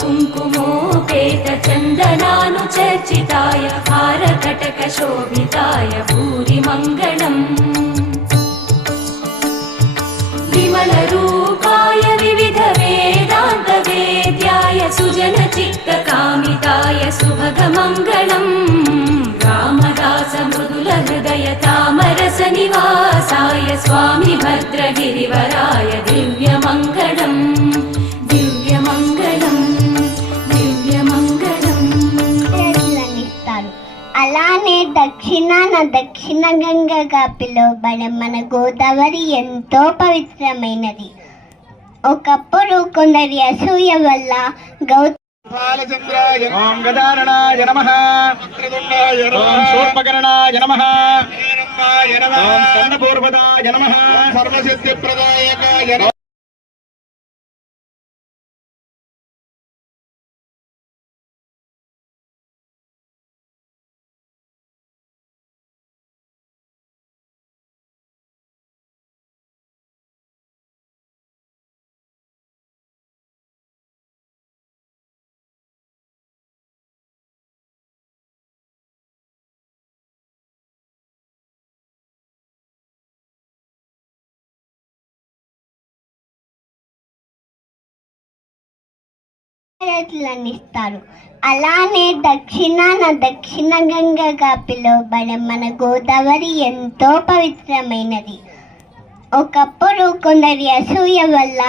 కుంకుమోపేత చందనాను చర్చితాయ హారకటక శోభితాయ భూరి మంగళం విమల రూపాయ వివిధ వేదాంత వేద్యాయ సుజన చిత్త కామితాయ సుభగ మంగళం రామదాస మృదుల హృదయ తామరస నివాసాయ స్వామి భద్రగిరివరాయ దివ్య మంగళం దివ్య మంగళం దివ్య మంగళం. అలానే దక్షిణ గంగగా పిలువబడే మన గోదావరి ఎంతో పవిత్రమైనది. ఒకప్పుడు కొందరి అసూయ వల్ల బాలచంద్రాయ ఓం గదారణాయ నమః ఓం శూర్పకర్ణాయ నమః ఓం కన్నపూర్వదాయ నమః సర్వసిద్ధిప్రదాయకాయ నమః. ఇస్తారు. అలానే దక్షిణ గంగగా పిలువబడే మన గోదావరి ఎంతో పవిత్రమైనది. ఒకప్పుడు కొందరి అసూయ వల్ల